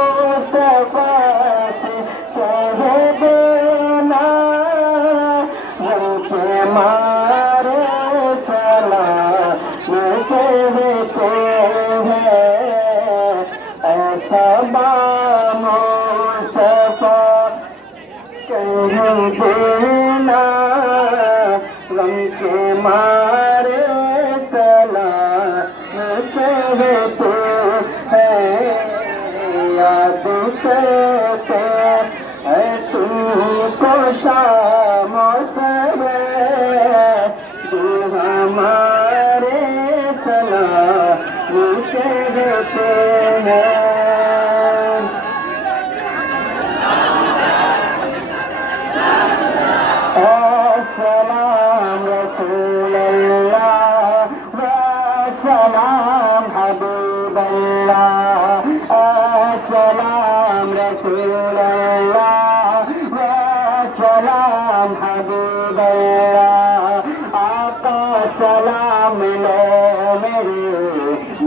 मुस्तफा से कह देना उनके मारे सलाम कहते हैं ऐसा बा मुस्तफा कह देना उनके मारे सलाम कहते हैं याद करते हैं तुमको शाम सवेरे जो हमारे सलाम कहते हैं। सलाम रसूल अल्लाह व सलाम हबीब अल्लाह सलाम रसूल अल्लाह व सलाम हबीब अल्लाह आका सलाम लो मेरे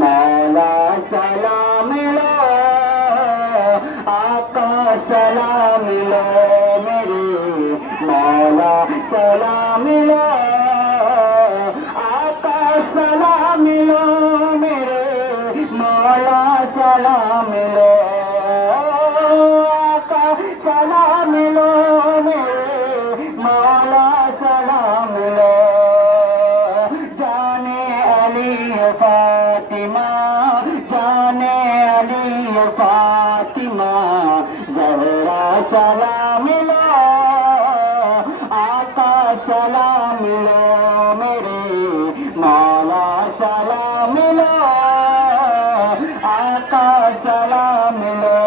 मौला सलाम लो आका सलाम लो मेरे मौला सलाम लो आका सलाम लो मेरे मौला सलाम लो आका सलाम लो मेरे मौला सलाम लो जाने अली फातिमा जाने अली फातिमा ज़हरा सलाम लो आका सलाम लो मेरे मौला सलाम लो आका सलाम लो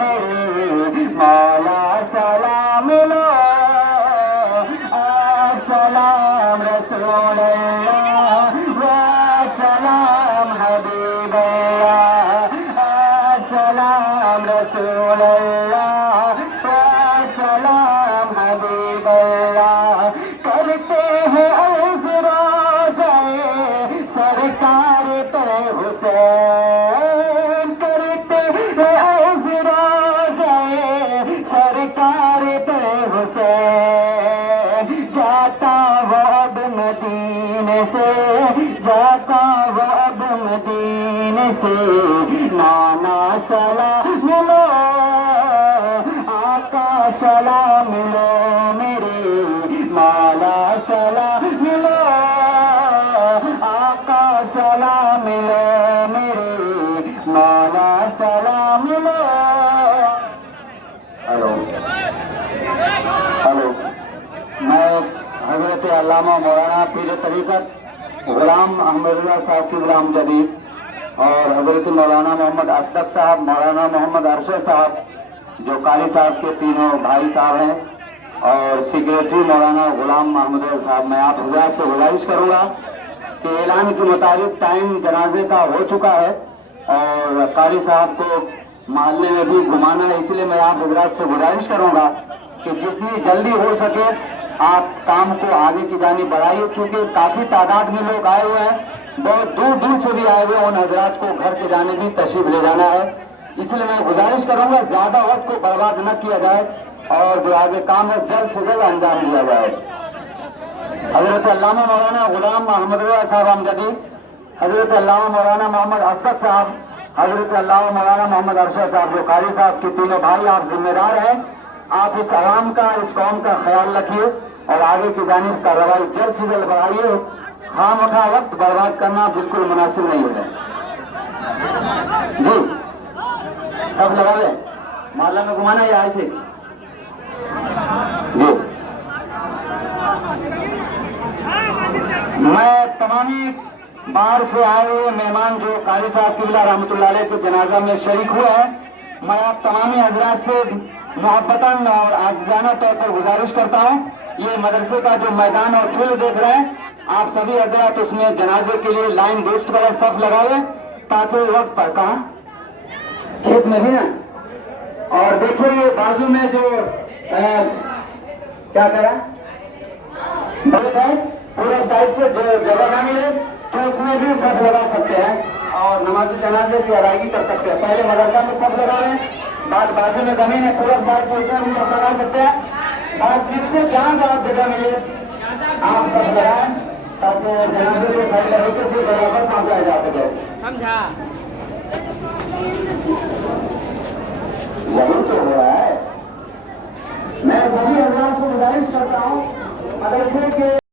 मेरे मौला सलाम लो सलाम रसूल अल्लाह व सलाम हबीब अल्लाह सलाम रसूल अल्लाह व सलाम हबीब अल्लाह करते हैं अर्ज़ रोज़े सरकार पे हुसैन करते हैं अर्ज़ रोज़े सरकार पे हुसैन जाता वो अब मदीने से जाता वो अब मदीने से नाना सलाम लो आका सलाम लो मेरे मौला सलाम लो आका सलाम लो मेरे मौला सलाम लो। हेलो हेलो मैं हजरत अल्लामा मौलाना पीर तरीक़त गुलाम अहमदुल्लाह साहब की गुलाम जदीद और हजरत मौलाना मोहम्मद असदक साहब मौलाना मोहम्मद अरशद साहब जो कारी साहब के तीनों भाई साहब हैं और सेक्रेटरी मौलाना गुलाम महमूद साहब मैं आप हजरात से गुजारिश करूंगा कि ऐलान के मुताबिक टाइम जनाजे का हो चुका है और कारी साहब को मोहल्ले में भी घुमाना है, इसलिए मैं आप हजरात से गुजारिश करूंगा कि जितनी जल्दी हो सके आप काम को आगे की जानी बढ़ाइए क्योंकि काफी तादाद में लोग आए हुए हैं, बहुत दूर दूर से भी आए हुए उन हजरात को घर से जाने भी तशरीफ ले जाना है, इसलिए मैं गुजारिश करूंगा ज्यादा वक्त को बर्बाद न किया जाए और जो आगे काम है जल्द से जल्द अंजाम दिया जाए। हजरत अल्लामा मौलाना गुलाम अहमदुल्लाह साहब अमजदी, हजरत अल्लामा मौलाना मोहम्मद असद साहब, हजरत अल्लामा मौलाना मोहम्मद अरशद साहब जो कारी साहब के तीनों भाई आप जिम्मेदार हैं, आप इस आवाम का इस कौम का ख्याल रखिए और आगे की जानिब कार्रवाई जल्द से जल्द बढ़ाइए। खामखा वक्त बर्बाद करना बिल्कुल मुनासिब नहीं है। जी सब लगा लें, माला में घुमाना या ऐसे जी। मैं तमामी बाहर से आए हुए मेहमान जो कारी साहब किबला रहमतुल्लाह अलैह के जनाजा में शरीक हुए हैं, मैं आप तमामी हजरात से मोहब्बतन और आजिज़ाना तौर पर गुजारिश करता हूँ, ये मदरसे का जो मैदान और फील्ड देख रहे हैं आप सभी हजरात उसमें जनाजे के लिए लाइन दुरुस्त वाला सफ लगाए ताकि वक्त पर कहा खेत में भी ना। और देखिए ये बाजू में जो क्या करा पूरे साइड से जगह ना मिले तो उसमें भी सब लगा सकते हैं और नमाज जनाजे की अदायगी कर सकते हैं। पहले मदरसा में सब लगाएं, बाद बाजू में जमीन है पूरब साइड को उसमें भी सब लगा सकते हैं। और जिससे जहाँ जहाँ जगह मिले आप सब लगाएं ताकि जनाजे से खड़े तरीके से जगह पर पहुँचाया जा सके। समझा। यही तो हो रहा है। मैं सभी अल्लाह से गुजारिश करता हूँ मदरसे के